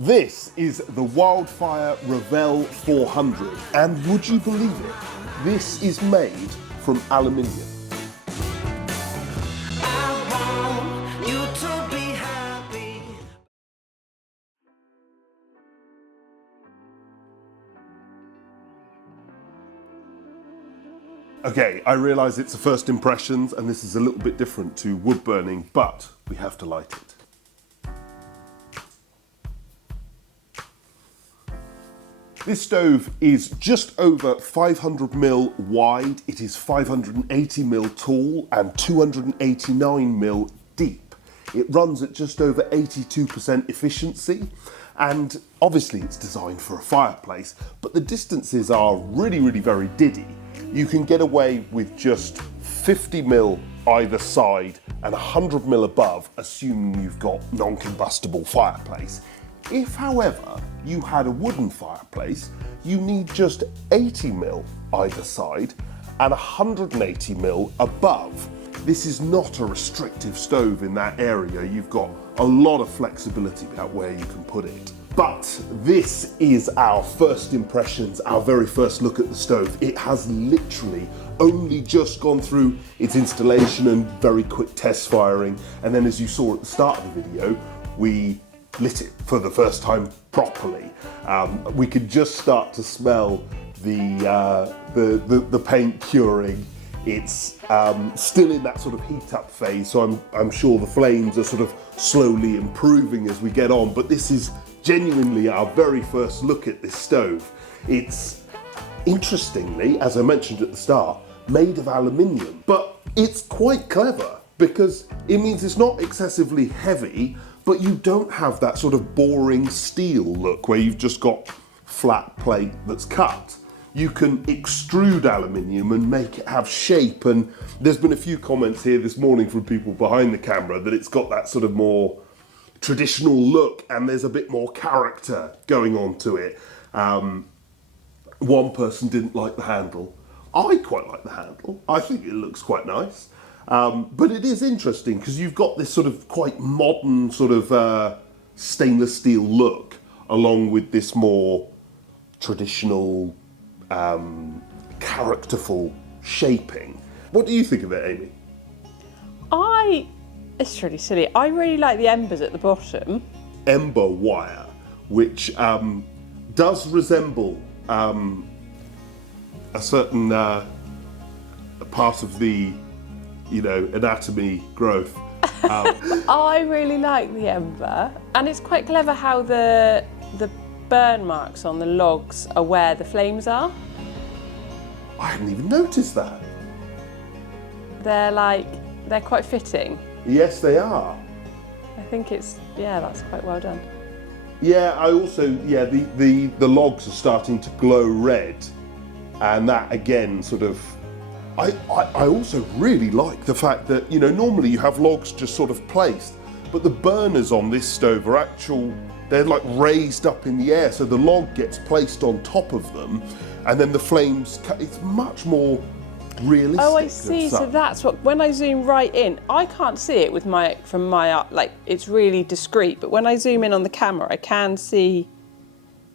This is the Wildfire Ravel 400, and would you believe it, this is made from aluminium. Okay, I realise it's a first impressions and this is a little bit different to wood burning, but we have to light it. This stove is just over 500mm wide, it is 580mm tall and 289mm deep. It runs at just over 82% efficiency, and obviously it's designed for a fireplace, but the distances are really very diddy. You can get away with just 50mm either side and 100mm above, assuming you've got non-combustible fireplace. If, however, you had a wooden fireplace, you need just 80mm either side and 180mm above. This is not a restrictive stove in that area. You've got a lot of flexibility about where you can put it. But this is our first impressions, our very first look at the stove. It has literally only just gone through its installation and very quick test firing. And then, as you saw at the start of the video, we lit it for the first time properly. We could just start to smell the paint curing. It's still in that sort of heat up phase, so I'm sure the flames are sort of slowly improving as we get on, but this is genuinely our very first look at this stove. It's, interestingly, as I mentioned at the start, made of aluminium, but it's quite clever because it means it's not excessively heavy, but you don't have that sort of boring steel look where you've just got flat plate that's cut. You can extrude aluminium and make it have shape, and there's been a few comments here this morning from people behind the camera that it's got that sort of more traditional look and there's a bit more character going on to it. One person didn't like the handle. I quite like the handle. I think it looks quite nice. But it is interesting because you've got this sort of quite modern sort of stainless steel look along with this more traditional characterful shaping. What do you think of it, Amy? It's really silly. I really like the embers at the bottom. Ember wire, which does resemble a certain part of the, you know, anatomy growth. I really like the ember, and it's quite clever how the burn marks on the logs are where the flames are. I hadn't even noticed that. They're quite fitting. Yes, they are. I think that's quite well done. Yeah, I also, the logs are starting to glow red, and that again sort of, I also really like the fact that, you know, normally you have logs just sort of placed, but the burners on this stove are they're like raised up in the air, so the log gets placed on top of them, and then the flames, it's much more realistic. Oh, I see. So that's what, when I zoom right in, I can't see it with from my like, it's really discreet, but when I zoom in on the camera, I can see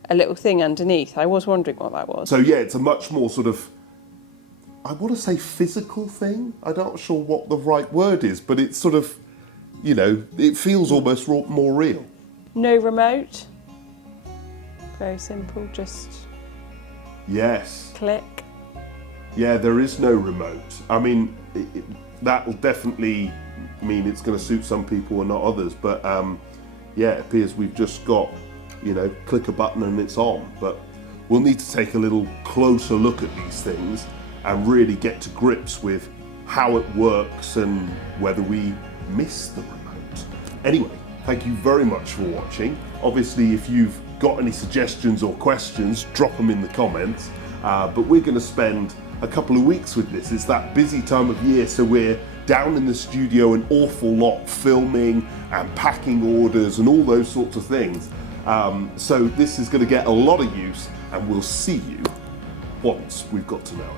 a little thing underneath. I was wondering what that was. So yeah, it's a much more sort of, I want to say physical thing. I'm not sure what the right word is, but it's sort of, you know, it feels almost more real. No remote. Very simple, just yes. Click. Yeah, there is no remote. I mean, that will definitely mean it's going to suit some people and not others, but yeah, it appears we've just got, you know, click a button and it's on, but we'll need to take a little closer look at these things and really get to grips with how it works and whether we miss the remote. Anyway, thank you very much for watching. Obviously, if you've got any suggestions or questions, drop them in the comments, but we're going to spend a couple of weeks with this. It's that busy time of year, so we're down in the studio an awful lot, filming and packing orders and all those sorts of things. So this is going to get a lot of use, and we'll see you once we've got to know it.